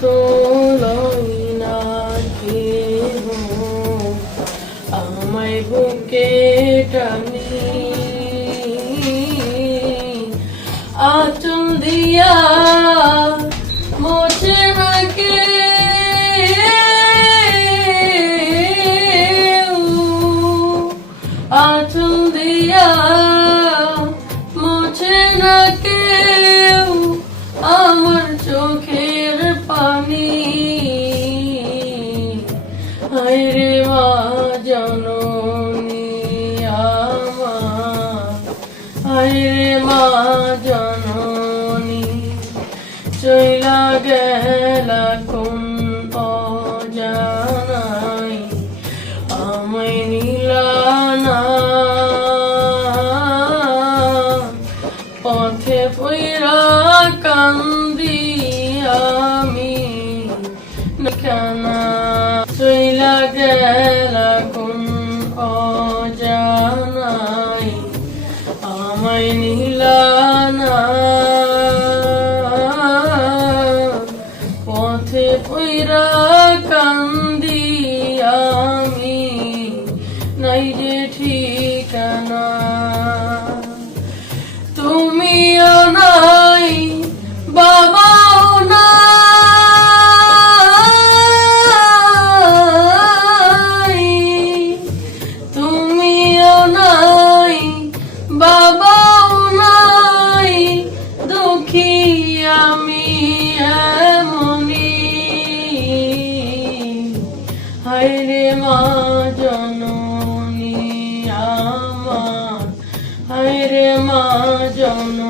তোলই না কেহ আমায় বুকে টানি, আঁচল দিয়া মোছে না কেউ, আঁচল দিয়া মোছে না কেউ আমার চোখের পানি। হায়রে মা জননী আমার, হায়রে মা জননী চইলা গেলা কোন অজানায়, আমায় নিলা না পথে পইরা কান্দি আমি কেনা, চইলা গেলা কোন অজানায় আমায় নিলা না পথে পইরা কান্দি আমি নাই যে ঠিকানা। তুমিও নাই বাবাও নাই, তুমিও নাই বাবাও নাই, দুঃখী আমি এমনি। হায়রে মা জননী আমার, হায়রে মা জননী।